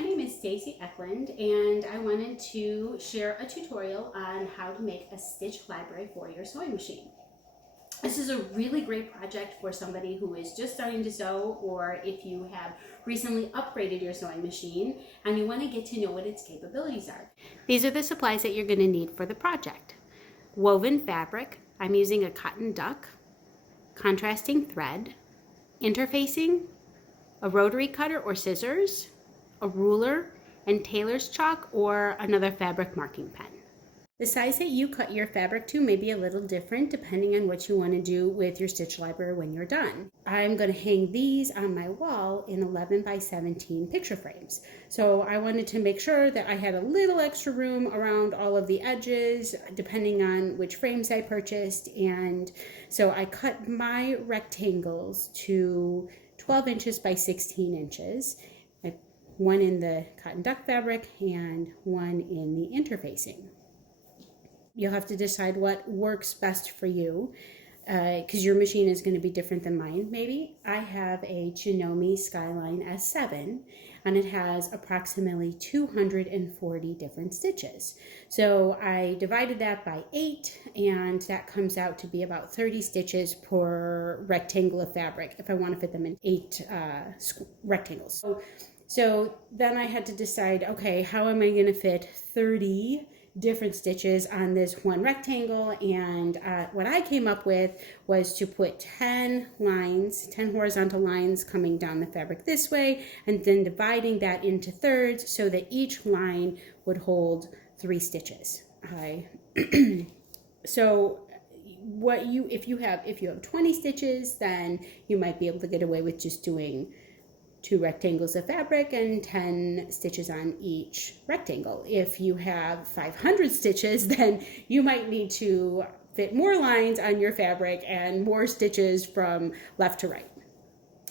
My name is Stacy Eklund, and I wanted to share a tutorial on how to make a stitch library for your sewing machine. This is a really great project for somebody who is just starting to sew, or if you have recently upgraded your sewing machine and you want to get to know what its capabilities are. These are the supplies that you're going to need for the project. Woven fabric, I'm using a cotton duck, contrasting thread, interfacing, a rotary cutter or scissors, a ruler, and tailor's chalk or another fabric marking pen. The size that you cut your fabric to may be a little different depending on what you want to do with your stitch library when you're done. I'm going to hang these on my wall in 11 by 17 picture frames. So I wanted to make sure that I had a little extra room around all of the edges depending on which frames I purchased, and so I cut my rectangles to 12 inches by 16 inches. One in the cotton duck fabric and one in the interfacing. You'll have to decide what works best for you because your machine is going to be different than mine. Maybe I have a Janome Skyline S7 and it has approximately 240 different stitches. So I divided that by 8 and that comes out to be about 30 stitches per rectangle of fabric if I want to fit them in 8 rectangles. So then I had to decide, okay, how am I going to fit 30 different stitches on this one rectangle? And what I came up with was to put 10 lines, 10 horizontal lines coming down the fabric this way, and then dividing that into thirds so that each line would hold 3 stitches. So if you have 20 stitches, then you might be able to get away with just doing 2 rectangles of fabric and 10 stitches on each rectangle. If you have 500 stitches, then you might need to fit more lines on your fabric and more stitches from left to right.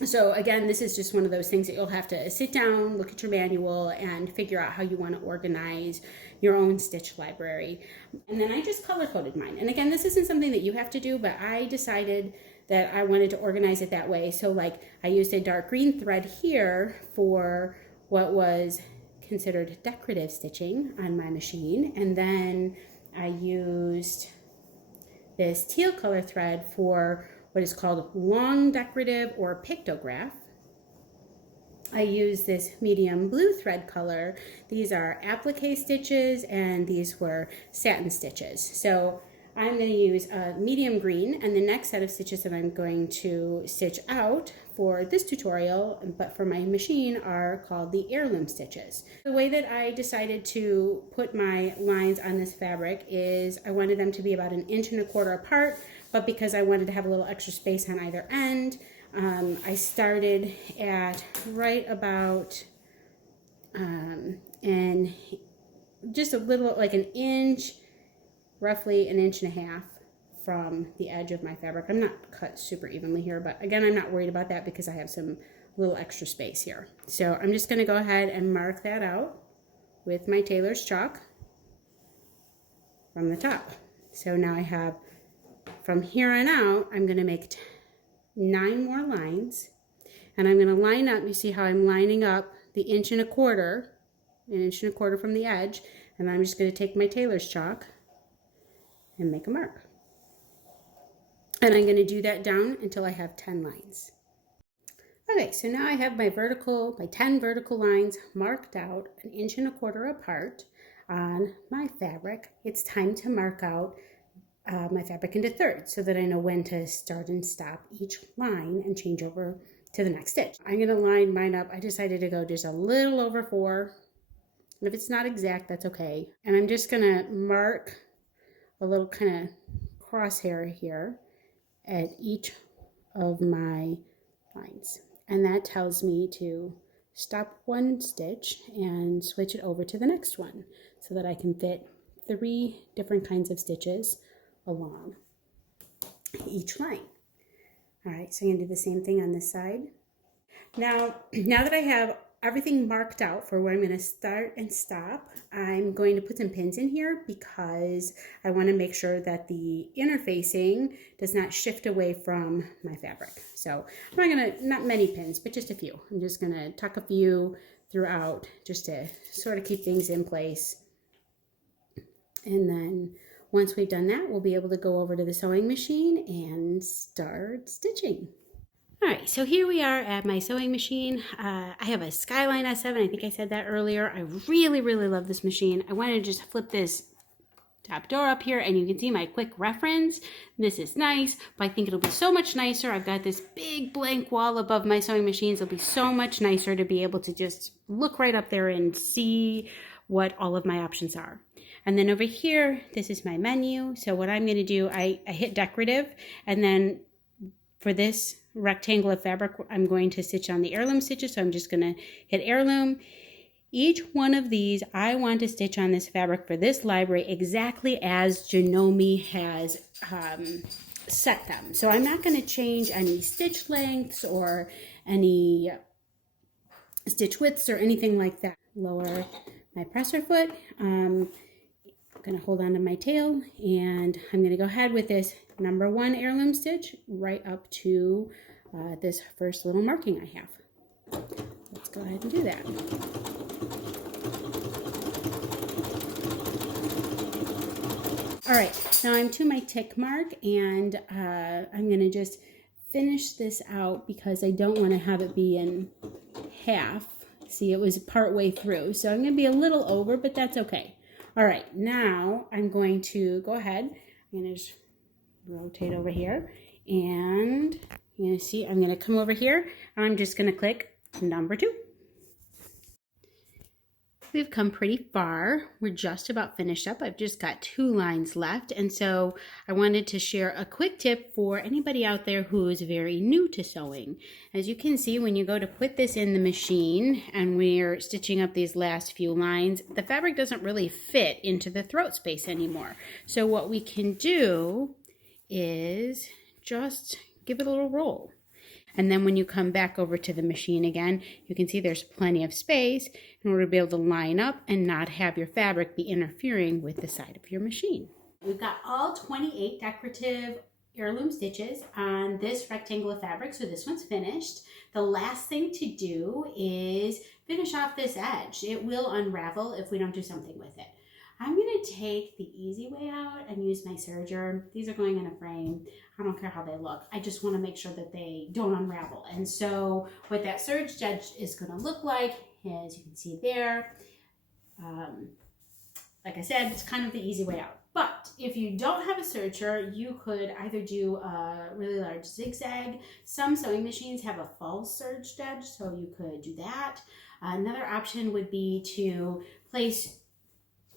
So again, this is just one of those things that you'll have to sit down, look at your manual, and figure out how you want to organize your own stitch library. And then I just color coded mine. And again, this isn't something that you have to do, but I decided that I wanted to organize it that way. So like I used a dark green thread here for what was considered decorative stitching on my machine. And then I used this teal color thread for what is called long decorative or pictograph. I use this medium blue thread color. These are applique stitches and these were satin stitches. So I'm going to use a medium green, and the next set of stitches that I'm going to stitch out for this tutorial, but for my machine, are called the heirloom stitches. The way that I decided to put my lines on this fabric is I wanted them to be about 1.25 inches apart, but because I wanted to have a little extra space on either end, I started at right about and just a little, like 1 inch, roughly 1.5 inches from the edge of my fabric. I'm not cut super evenly here, but again, I'm not worried about that because I have some little extra space here. So I'm just going to go ahead and mark that out with my tailor's chalk from the top. So now I have, from here on out, I'm going to make 9 more lines, and I'm going to line up. You see how I'm lining up the 1.25 inches from the edge, and I'm just going to take my tailor's chalk and make a mark. And I'm going to do that down until I have 10 lines. Okay, so now I have my 10 vertical lines marked out 1.25 inches apart on my fabric. It's time to mark out my fabric into thirds so that I know when to start and stop each line and change over to the next stitch. I'm going to line mine up. I decided to go just a little over 4. And if it's not exact, that's okay. And I'm just going to mark a little kind of crosshair here at each of my lines. And that tells me to stop one stitch and switch it over to the next one so that I can fit 3 different kinds of stitches along each line. All right, so I'm going to do the same thing on this side. Now that I have everything marked out for where I'm going to start and stop, I'm going to put some pins in here because I want to make sure that the interfacing does not shift away from my fabric. So I'm not many pins, but just a few. I'm just going to tuck a few throughout just to sort of keep things in place. And then once we've done that, we'll be able to go over to the sewing machine and start stitching. All right, so here we are at my sewing machine. I have a Skyline S7. I think I said that earlier. I really, really love this machine. I wanted to just flip this top door up here and you can see my quick reference. This is nice, but I think it'll be so much nicer. I've got this big blank wall above my sewing machines. It'll be so much nicer to be able to just look right up there and see what all of my options are. And then over here, this is my menu. So what I'm going to do, I hit decorative, and then for this rectangle of fabric, I'm going to stitch on the heirloom stitches. So I'm just going to hit heirloom. Each one of these, I want to stitch on this fabric for this library exactly as Janome has set them. So I'm not going to change any stitch lengths or any stitch widths or anything like that. Lower my presser foot. I'm going to hold on to my tail, and I'm going to go ahead with this number 1 heirloom stitch right up to this first little marking I have. Let's go ahead and do that. All right, now I'm to my tick mark, and I'm going to just finish this out because I don't want to have it be in half. See, it was part way through, so I'm going to be a little over, but that's okay. All right, now I'm going to go ahead. I'm going to just rotate over here, and you're going to see I'm going to come over here, and I'm just going to click number 2. We've come pretty far. We're just about finished up. I've just got 2 lines left, and so I wanted to share a quick tip for anybody out there who is very new to sewing. As you can see, when you go to put this in the machine and we're stitching up these last few lines, the fabric doesn't really fit into the throat space anymore. So what we can do is just give it a little roll. And then when you come back over to the machine again, you can see there's plenty of space in order to be able to line up and not have your fabric be interfering with the side of your machine. We've got all 28 decorative heirloom stitches on this rectangle of fabric, so this one's finished. The last thing to do is finish off this edge. It will unravel if we don't do something with it. I'm going to take the easy way out and use my serger. These are going in a frame. I don't care how they look. I just want to make sure that they don't unravel. And so what that serged edge is going to look like, as you can see there, like I said, it's kind of the easy way out. But if you don't have a serger, you could either do a really large zigzag. Some sewing machines have a false serged edge, so you could do that. Another option would be to place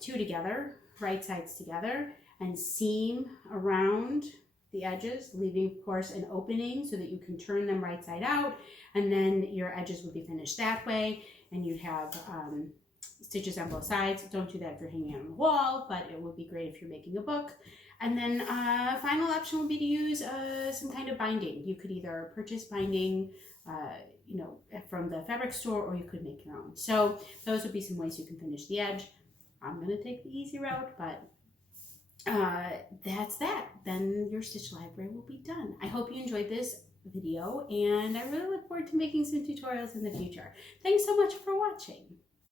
2 together, right sides together, and seam around the edges, leaving, of course, an opening so that you can turn them right side out, and then your edges would be finished that way, and you'd have stitches on both sides. Don't do that if you're hanging on the wall, but it would be great if you're making a book. And then final option would be to use some kind of binding. You could either purchase binding from the fabric store, or you could make your own. So those would be some ways you can finish the edge. I'm going to take the easy route, but that's that. Then your stitch library will be done. I hope you enjoyed this video, and I really look forward to making some tutorials in the future. Thanks so much for watching.